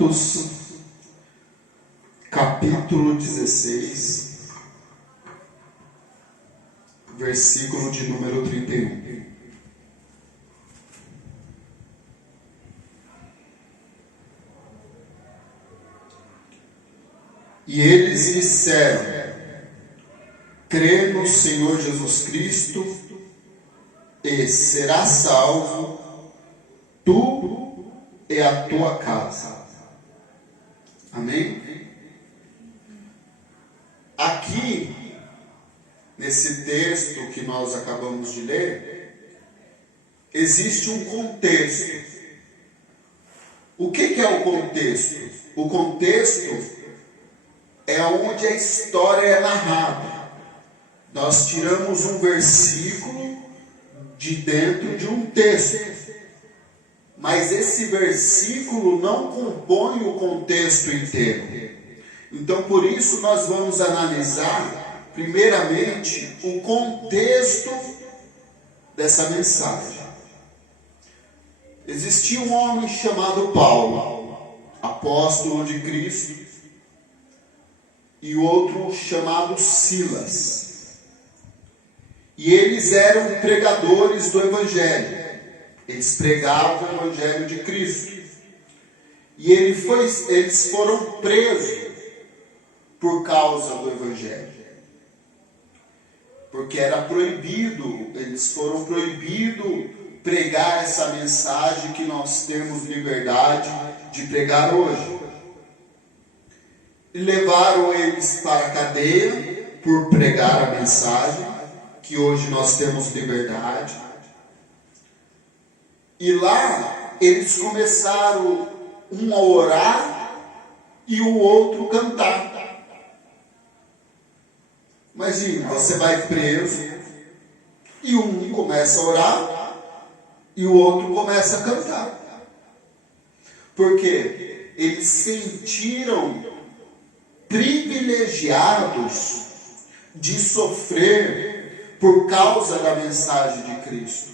Atos, capítulo 16, versículo de número 31. E eles disseram: crê no Senhor Jesus Cristo e serás salvo, tu e a tua casa. Amém? Aqui, nesse texto que nós acabamos de ler, existe um contexto. O que é o contexto? O contexto é onde a história é narrada. Nós tiramos um versículo de dentro de um texto, mas esse versículo não compõe o contexto inteiro. Então, por isso, nós vamos analisar, primeiramente, o contexto dessa mensagem. Existia um homem chamado Paulo, apóstolo de Cristo, e outro chamado Silas. E eles eram pregadores do Evangelho. Eles pregavam o Evangelho de Cristo. E eles foram presos por causa do Evangelho. Porque era proibido, eles foram proibidos pregar essa mensagem que nós temos liberdade de pregar hoje. E levaram eles para a cadeia por pregar a mensagem, que hoje nós temos liberdade. E lá eles começaram um a orar e o outro cantar. Imagina, você vai preso e um começa a orar e o outro começa a cantar. Porque eles sentiram privilegiados de sofrer por causa da mensagem de Cristo.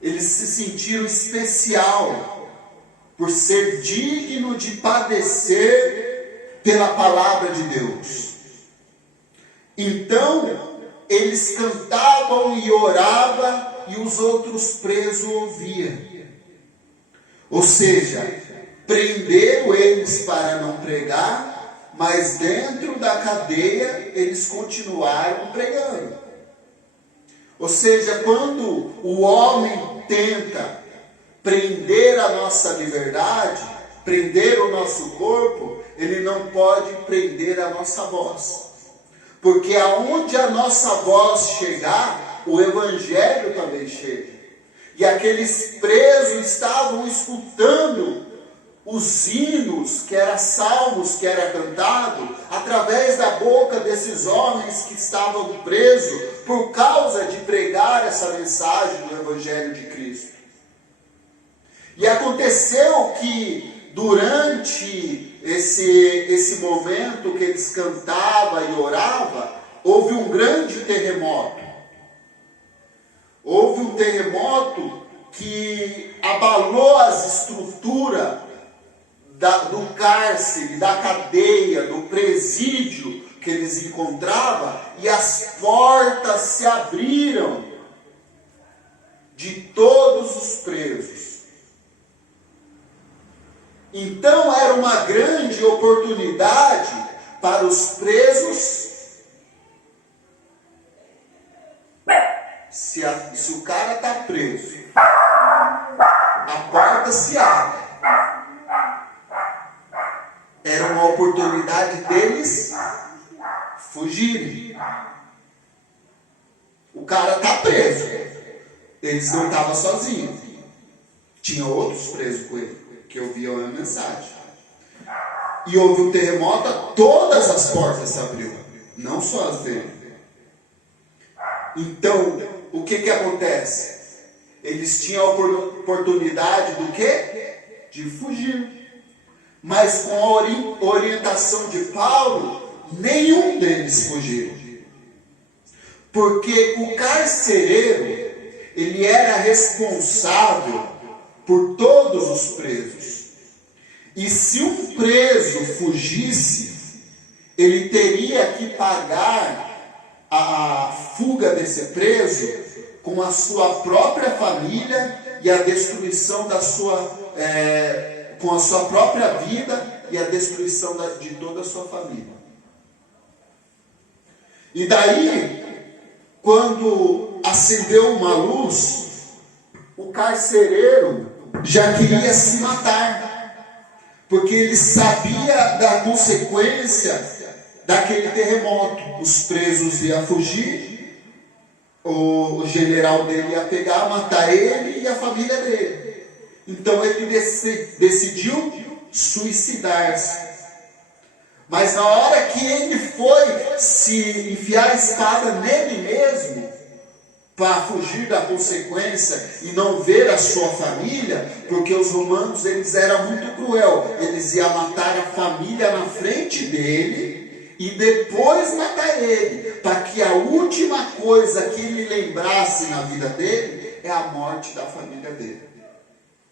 Eles se sentiram especial por ser digno de padecer pela palavra de Deus. Então, eles cantavam e oravam e os outros presos ouviam. Ou seja, prenderam eles para não pregar, mas dentro da cadeia eles continuaram pregando. Ou seja, quando o homem tenta prender a nossa liberdade, prender o nosso corpo, ele não pode prender a nossa voz. Porque aonde a nossa voz chegar, o Evangelho também chega. E aqueles presos estavam escutando os hinos, que eram salmos, que era cantado, através da boca desses homens que estavam presos, por causa de pregar essa mensagem do Evangelho de Cristo. E aconteceu que, durante esse momento que eles cantavam e oravam, houve um grande terremoto. Houve um terremoto que abalou as estruturas do cárcere, da cadeia, do presídio que eles encontravam, e as portas se abriram de todos os presos. Então era uma grande oportunidade para os presos. Se o cara está preso, a porta se abre. Era uma oportunidade deles fugirem. O cara está preso. Eles não estavam sozinhos. Tinha outros presos com ele, que ouviam a mensagem. E houve um terremoto, todas as portas se abriram, não só as dele. Então, o que acontece? Eles tinham a oportunidade do quê? De fugir. Mas com a orientação de Paulo, nenhum deles fugiu. Porque o carcereiro, ele era responsável por todos os presos. E se um preso fugisse, ele teria que pagar a fuga desse preso com a sua própria família e a destruição da sua, com a sua própria vida e a destruição de toda a sua família. E daí, quando acendeu uma luz, o carcereiro já queria se matar, porque ele sabia da consequência daquele terremoto. Os presos iam fugir, o general dele ia pegar, matar ele e a família dele. Então ele decidiu suicidar-se. Mas na hora que ele foi se enfiar a espada nele mesmo, para fugir da consequência e não ver a sua família, porque os romanos eles eram muito cruel, eles iam matar a família na frente dele e depois matar ele, para que a última coisa que ele lembrasse na vida dele é a morte da família dele,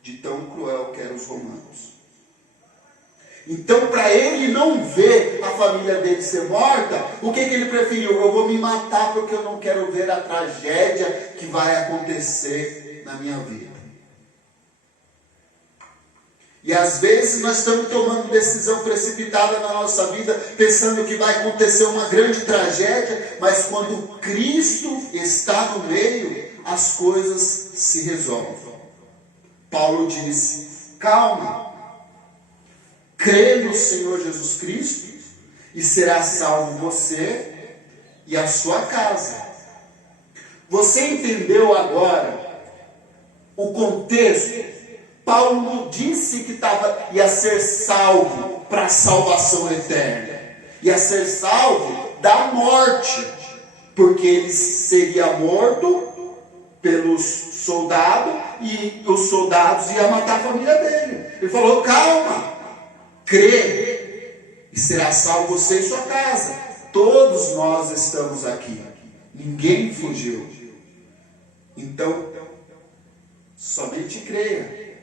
de tão cruel que eram os romanos. Então, para ele não ver a família dele ser morta, o que ele preferiu? Eu vou me matar porque eu não quero ver a tragédia que vai acontecer na minha vida. E às vezes nós estamos tomando decisão precipitada na nossa vida, pensando que vai acontecer uma grande tragédia, mas quando Cristo está no meio, as coisas se resolvem. Paulo disse: calma. Crê no Senhor Jesus Cristo e será salvo você e a sua casa. Você entendeu agora o contexto? Paulo não disse que ia ser salvo para a salvação eterna. Ia ser salvo da morte, porque ele seria morto pelos soldados e os soldados iam matar a família dele. Ele falou: calma. Crê e será salvo você e sua casa. Todos nós estamos aqui. Ninguém fugiu. Então, somente creia.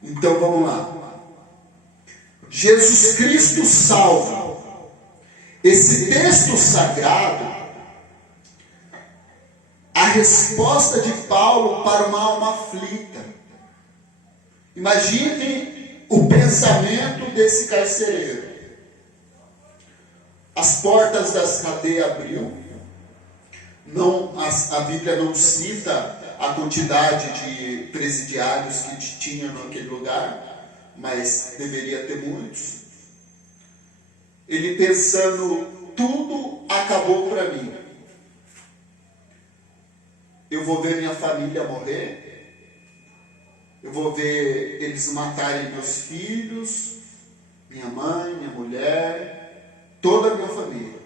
Então vamos lá. Jesus Cristo salva. Esse texto sagrado, a resposta de Paulo para uma alma aflita. Imagine o pensamento desse carcereiro. As portas das cadeias abriu. A Bíblia não cita a quantidade de presidiários que tinha naquele lugar, mas deveria ter muitos. Ele pensando: tudo acabou para mim. Eu vou ver minha família morrer. Eu vou ver eles matarem meus filhos, minha mãe, minha mulher, toda a minha família.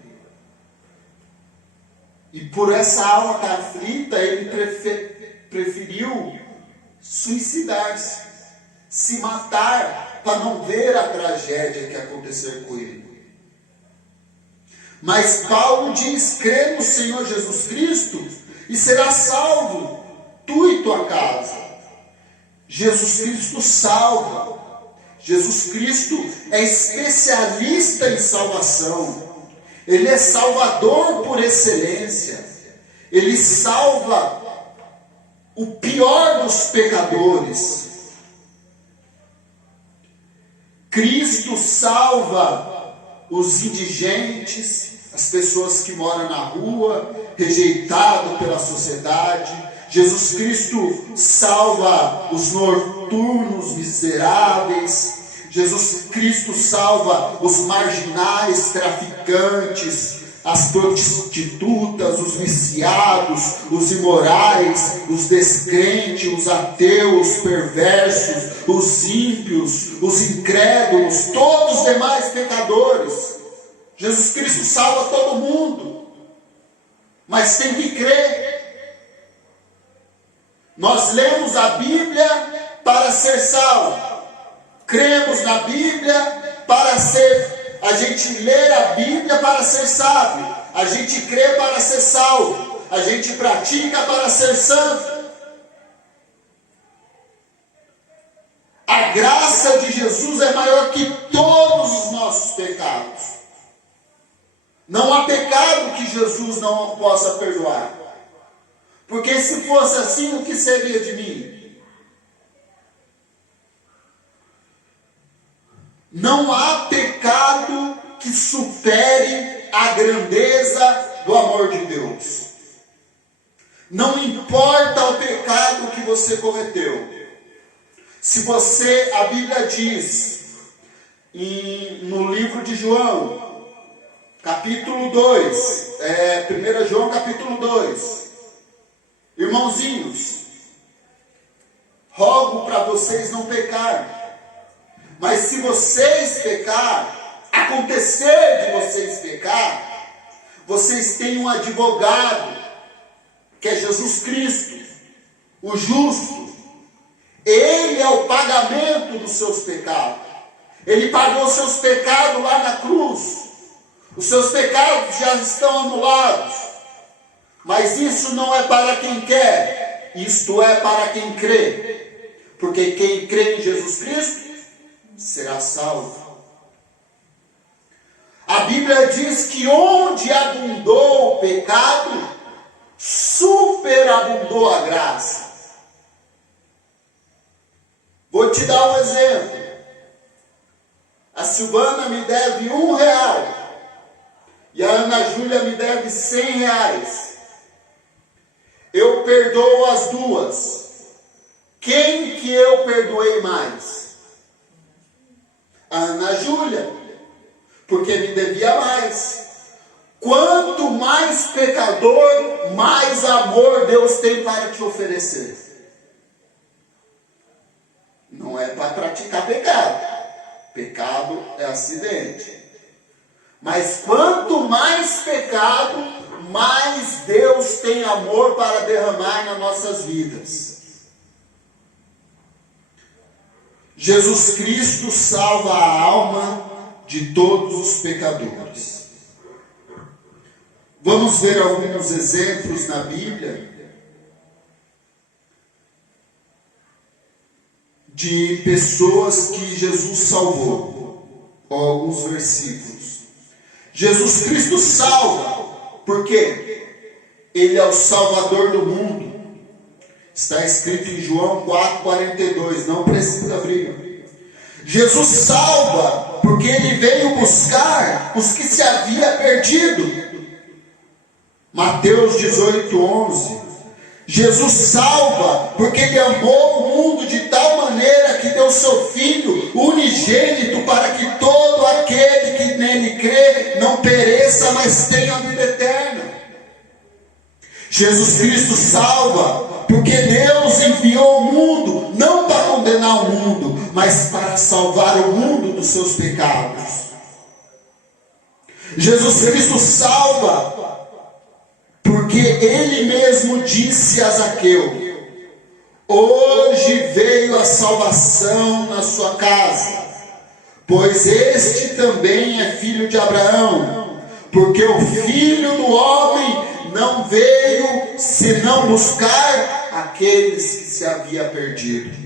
E por essa alma estar aflita, ele preferiu suicidar-se, se matar, para não ver a tragédia que aconteceu com ele. Mas Paulo diz: crê no Senhor Jesus Cristo e será salvo, tu e tua casa. Jesus Cristo salva. Jesus Cristo é especialista em salvação. Ele é salvador por excelência. Ele salva o pior dos pecadores. Cristo salva os indigentes, as pessoas que moram na rua, rejeitado pela sociedade. Jesus Cristo salva os noturnos miseráveis. Jesus Cristo salva os marginais, traficantes, as prostitutas, os viciados, os imorais, os descrentes, os ateus, os perversos, os ímpios, os incrédulos, todos os demais pecadores. Jesus Cristo salva todo mundo, mas tem que crer. Nós lemos a Bíblia para ser salvo. Cremos na Bíblia para ser... A gente lê a Bíblia para ser sábio. A gente crê para ser salvo. A gente pratica para ser santo. A graça de Jesus é maior que todos os nossos pecados. Não há pecado que Jesus não possa perdoar. Porque se fosse assim, o que seria de mim? Não há pecado que supere a grandeza do amor de Deus. Não importa o pecado que você cometeu. Se você, a Bíblia diz, no livro de João, capítulo 2, 1 João capítulo 2, irmãozinhos, rogo para vocês não pecarem, mas se vocês pecar, acontecer de vocês pecar, vocês têm um advogado, que é Jesus Cristo, o justo. Ele é o pagamento dos seus pecados. Ele pagou os seus pecados lá na cruz. Os seus pecados já estão anulados. Mas isso não é para quem quer. Isto é para quem crê. Porque quem crê em Jesus Cristo será salvo. A Bíblia diz que onde abundou o pecado, superabundou a graça. Vou te dar um exemplo. A Silvana me deve R$1 e a Ana Júlia me deve R$100. Eu perdoo as duas. Quem que eu perdoei mais? A Ana Júlia, porque me devia mais. Quanto mais pecador, mais amor Deus tem para te oferecer. Não é para praticar pecado. Pecado é acidente. Mas quanto mais pecado, mais Deus tem amor para derramar nas nossas vidas. Jesus Cristo salva a alma de todos os pecadores. Vamos ver alguns exemplos na Bíblia de pessoas que Jesus salvou. Alguns versículos. Jesus Cristo salva, porque Ele é o Salvador do mundo. Está escrito em João 4,42, não precisa abrir. Jesus salva, porque Ele veio buscar os que se havia perdido. Mateus 18,11. Jesus salva, porque Ele amou o mundo de tal maneira que deu seu Filho unigênito para que todo aquele que nele crê não pereça, mas tenha a vida eterna. Jesus Cristo salva, porque Deus enviou o mundo, não para condenar o mundo, mas para salvar o mundo dos seus pecados. Jesus Cristo salva, porque Ele mesmo disse a Zaqueu: hoje veio a salvação na sua casa, pois este também é filho de Abraão, porque o Filho do Homem não veio senão buscar aqueles que se havia perdido.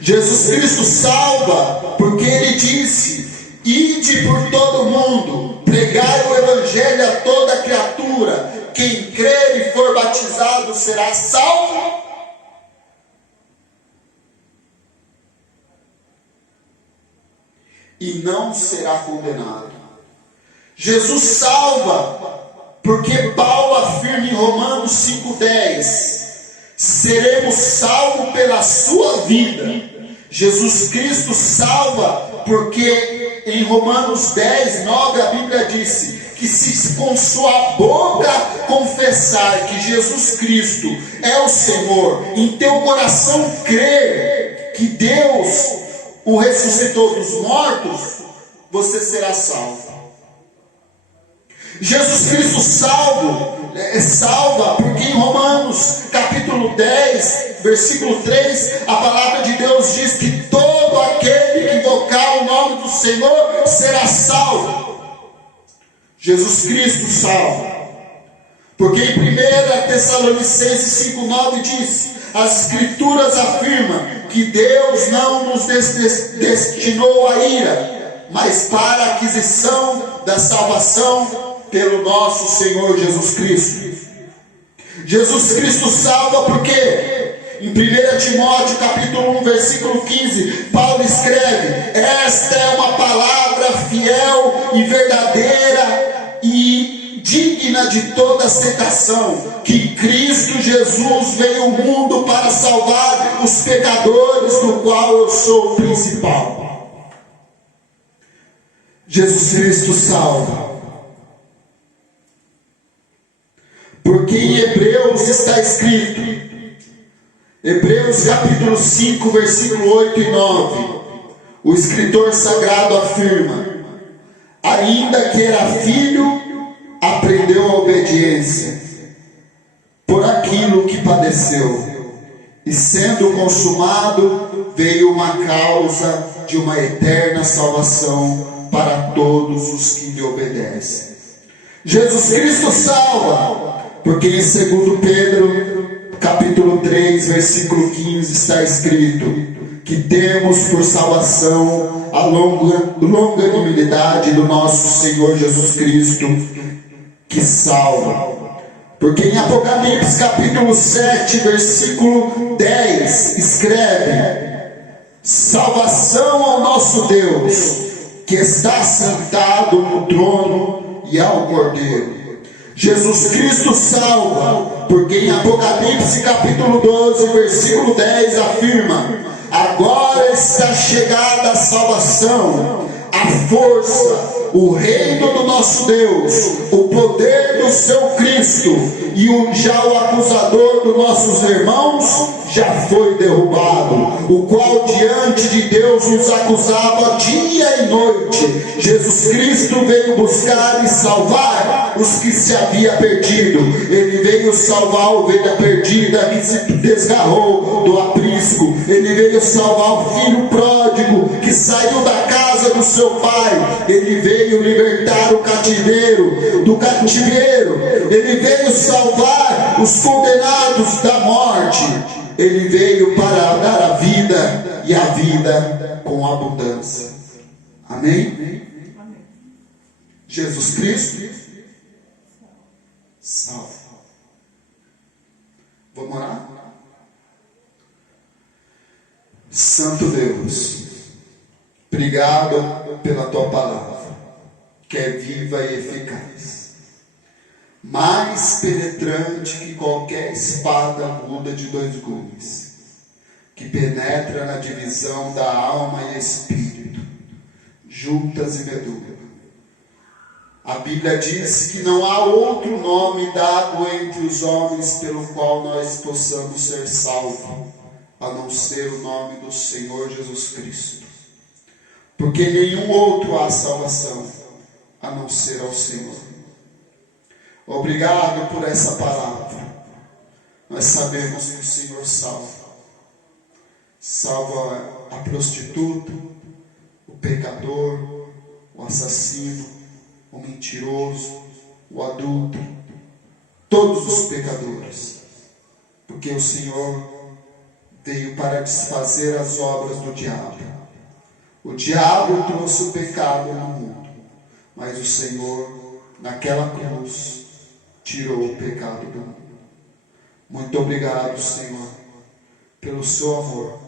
Jesus Cristo salva, porque Ele disse: ide por todo mundo, pregai o Evangelho a toda criatura, quem crer e for batizado será salvo, e não será condenado. Jesus salva, porque Paulo afirma em Romanos 5,10, seremos salvos pela sua vida. Jesus Cristo salva, porque em Romanos 10,9 a Bíblia disse que se com sua boca confessar que Jesus Cristo é o Senhor, em teu coração crer que Deus o ressuscitou dos mortos, você será salvo. Jesus Cristo salva, porque em Romanos capítulo 10, versículo 3, a palavra de Deus diz que todo aquele que invocar o nome do Senhor será salvo. Jesus Cristo salva, porque em 1 Tessalonicenses 5,9 diz: as Escrituras afirmam que Deus não nos destinou a ira, mas para a aquisição da salvação pelo nosso Senhor Jesus Cristo. Jesus Cristo salva porque em 1 Timóteo capítulo 1 versículo 15, Paulo escreve: esta é uma palavra fiel e verdadeira e digna de toda aceitação, que Cristo Jesus veio ao mundo para salvar os pecadores, do qual eu sou o principal. Jesus Cristo salva. Porque em Hebreus está escrito, Hebreus capítulo 5, versículo 8 e 9, o escritor sagrado afirma: ainda que era filho, aprendeu a obediência por aquilo que padeceu, e sendo consumado, veio uma causa de uma eterna salvação para todos os que lhe obedecem. Jesus Cristo salva, porque em 2 Pedro capítulo 3, versículo 15 está escrito que temos por salvação a longanimidade do nosso Senhor Jesus Cristo, que salva. Porque em Apocalipse capítulo 7, versículo 10 escreve: salvação ao nosso Deus, que está sentado no trono, e ao Cordeiro. Jesus Cristo salva, porque em Apocalipse capítulo 12, versículo 10 afirma: agora está chegada a salvação, a força, o reino do nosso Deus, o poder do seu Cristo, e já o acusador dos nossos irmãos já foi derrubado, o qual diante de Deus nos acusava dia e noite. Jesus Cristo veio buscar e salvar os que se havia perdido. Ele veio salvar a ovelha perdida que se desgarrou do aprisco. Ele veio salvar o filho pródigo que saiu da casa do seu pai. Ele veio libertar o cativeiro do cativeiro. Ele veio salvar os condenados da morte. Ele veio para dar a vida, e a vida com abundância. Amém? Jesus Cristo salva. Vamos orar? Santo Deus, obrigado pela tua palavra, que é viva e eficaz, mais penetrante que qualquer espada aguda de 2 gumes, que penetra na divisão da alma e espírito, juntas e medula. A Bíblia diz que não há outro nome dado entre os homens pelo qual nós possamos ser salvos, a não ser o nome do Senhor Jesus Cristo. Porque nenhum outro há salvação, a não ser ao Senhor. Obrigado por essa palavra. Nós sabemos que o Senhor salva. Salva a prostituta, o pecador, o assassino, o mentiroso, o adulto, todos os pecadores. Porque o Senhor veio para desfazer as obras do diabo. O diabo trouxe o pecado no mundo, mas o Senhor, naquela cruz, tirou o pecado do mundo. Muito obrigado, Senhor, pelo seu amor,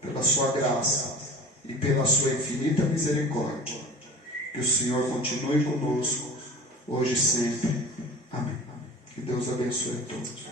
pela sua graça e pela sua infinita misericórdia. Que o Senhor continue conosco, hoje e sempre. Amém. Que Deus abençoe a todos.